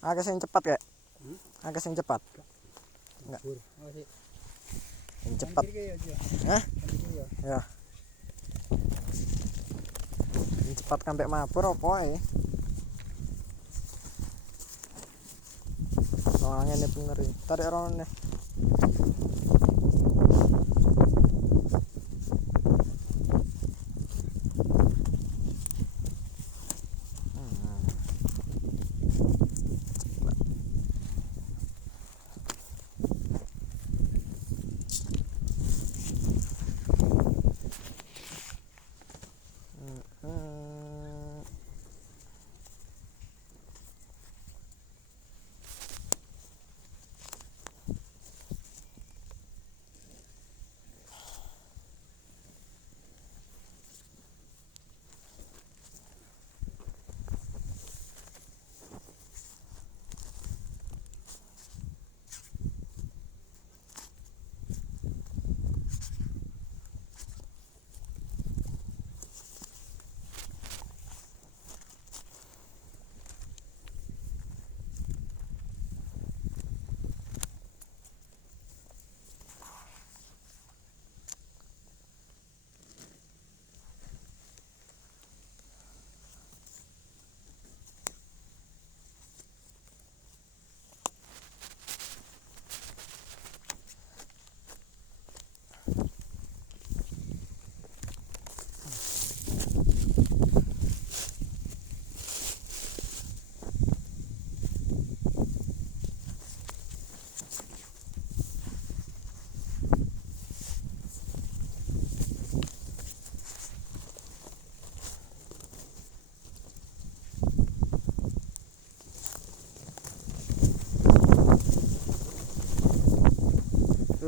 Agak sing cepat kayak. Agak sing cepat. Enggak. Sing cepat. Hah? Ya. Sing cepat sampai mabur apa ya? Soalnya ini bener ya. Tarik orang nih.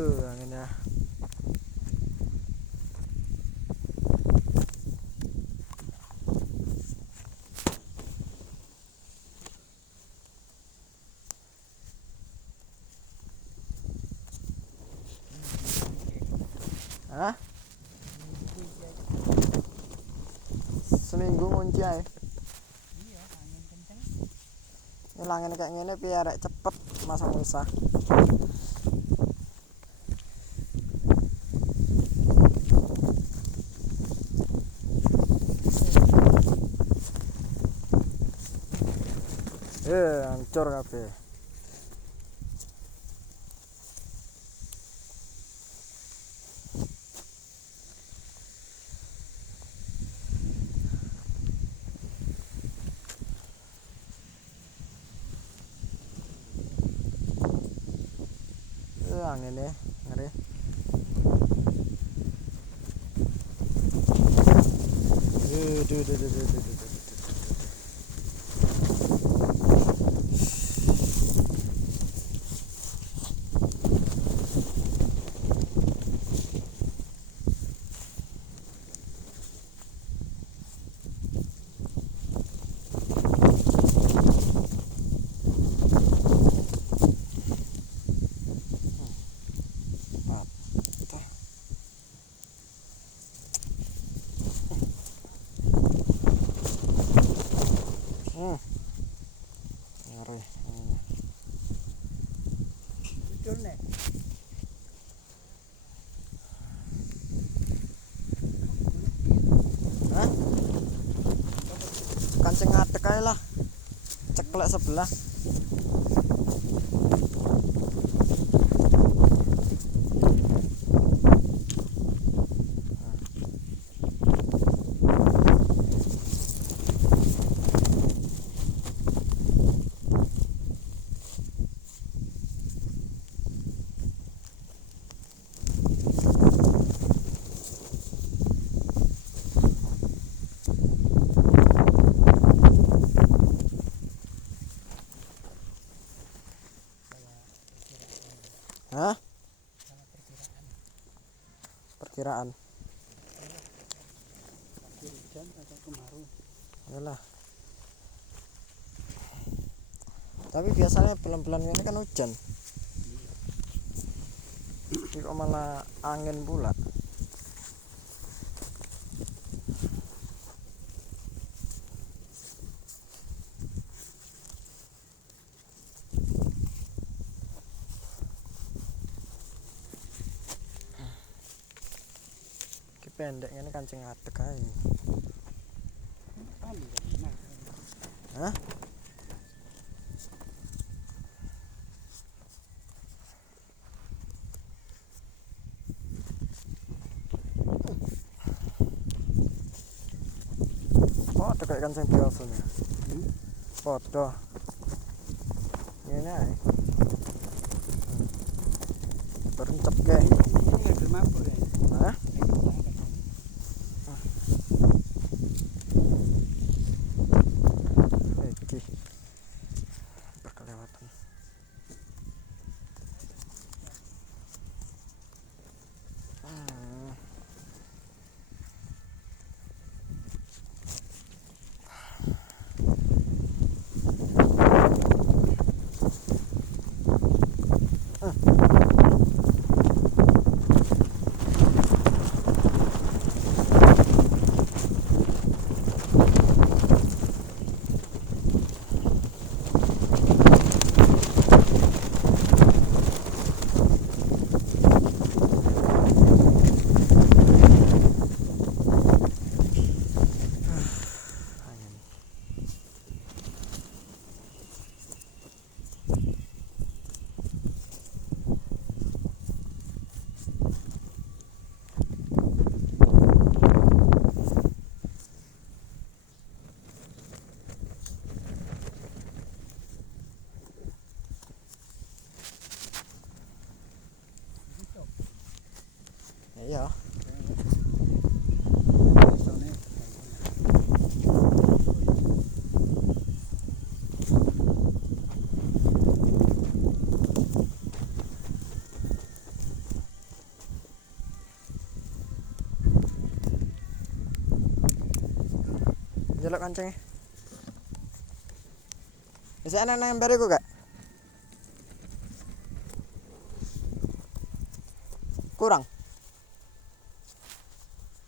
Anginnya. Hah? Seminggu ngunci ae. Iya, angin kencang. Ilangin kayak gini biar cepet masang mulsa. Hancur kabeh. Angin ya, ngeri. Ngeri. Betul nih. Hah? Kancing ngadek aja lah. Ceklek sebelah. Hah? Perkiraan. Hujan atau kemarau. Yalah. Tapi biasanya bulan-bulan ini kan hujan. Ini kok malah angin pula. Ki pendek ini kancing ngadeg ae. Hah? Podo kayak kancing biasanya. Podo. Ini ae. Berencep kayak. Hah? Iki. Berkelewatan. Iya. Jelek kancingnya. Bisa ana nang ember iku, Kak? Kurang.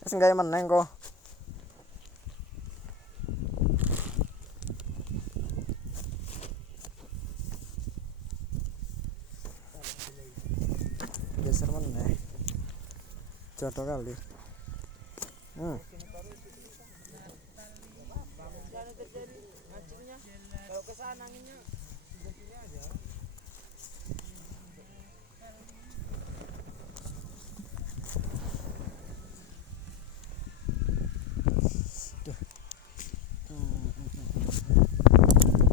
Wis gawe meneng kok. Geser meneh. Jodoh kali. Kalau ke sana anginnya sebelah sini aja.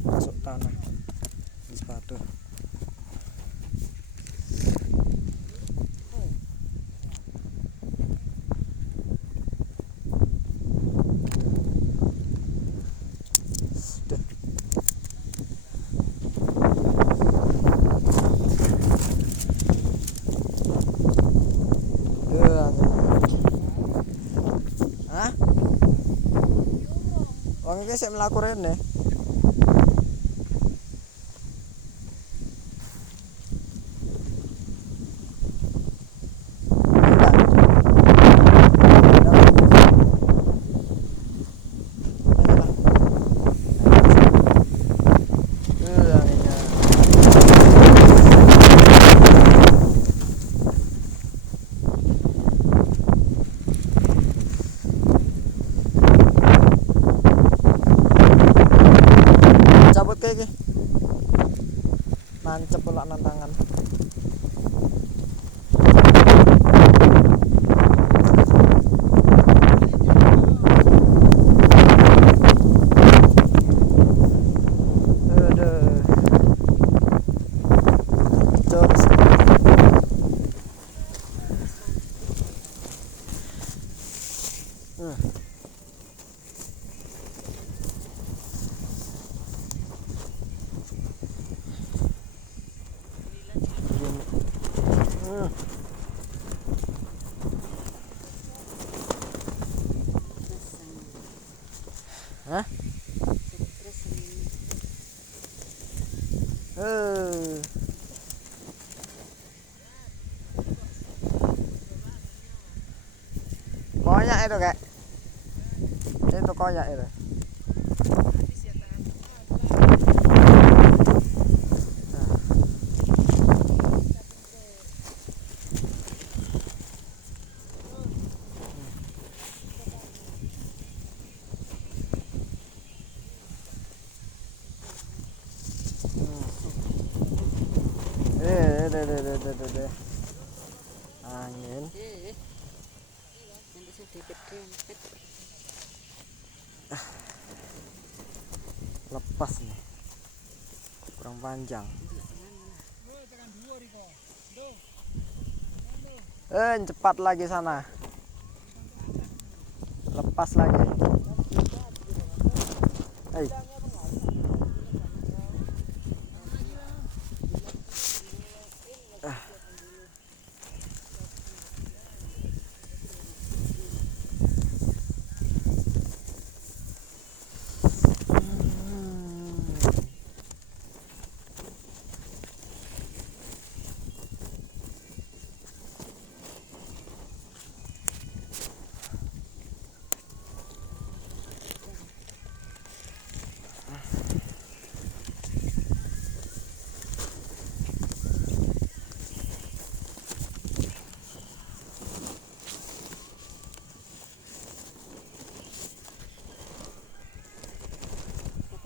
Masuk tanah. Sepatu. Hah? Wong iki sik mlaku rene. Cabut kayak gini. Nancep pula nang tangan. Aduh. Jos. Hah? Koyak itu kayak. Itu koyak itu. Deh. Angin. Lepas nih. Kurang panjang. Cepat lagi sana. Lepas lagi. Hei.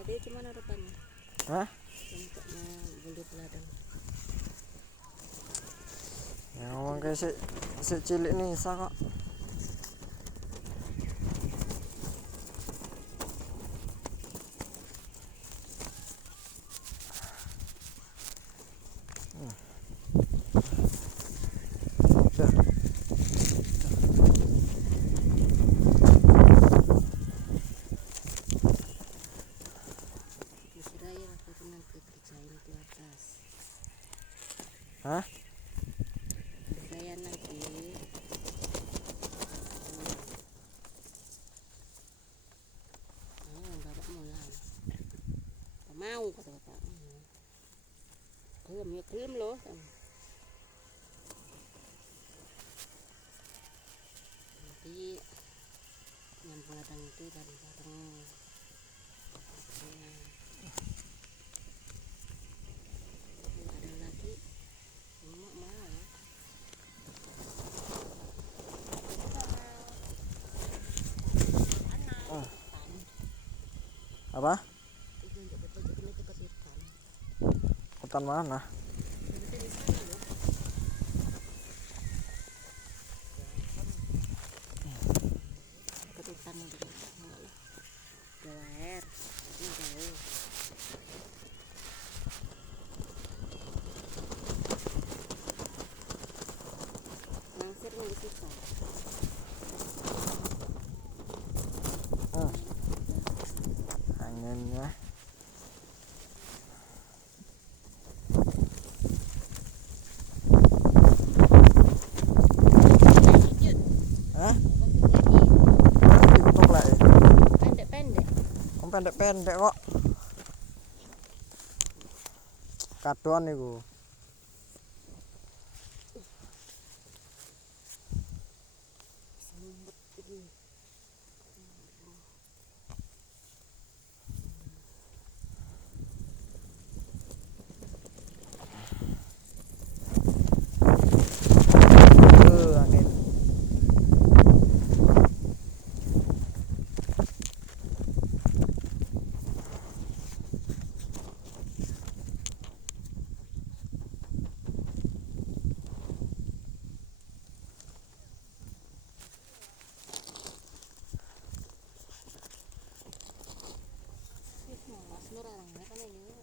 Dia cuma harapannya. Hah? Tempatnya belut ladang. Ya ngomong kayak si cilik nih Isa kok. Israel aku pernah kerjain di atas. Hah? Saya nanti bapak mulai mau kata bapak belum ya belum loh nanti nyambung ladang itu bareng-bareng ada lagi mau Apa? Hutan mana? ketutan enggak lah jauh air ini jauh langsir nggak sisa Anginnya. Hah? Tutup lah ya. pendek-pendek Pendek-pendek kok. Kadoan iku. sembet ini Angin. mas nur orangnya kan ini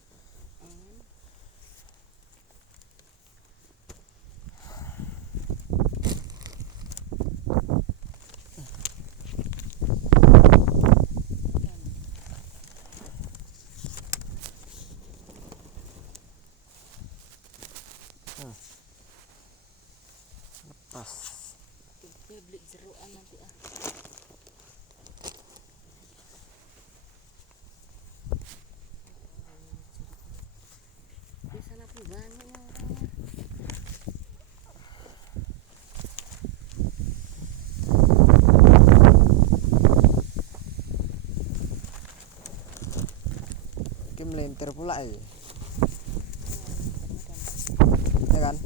Pas. beli jeruan nanti di sana pun banyak orangnya pula ya. Ya kan?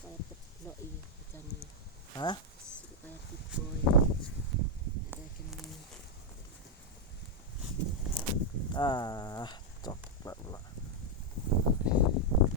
Kayak keblok ini kacangnya. Hah? Kayak tiboy. Ada kenyang. Ah,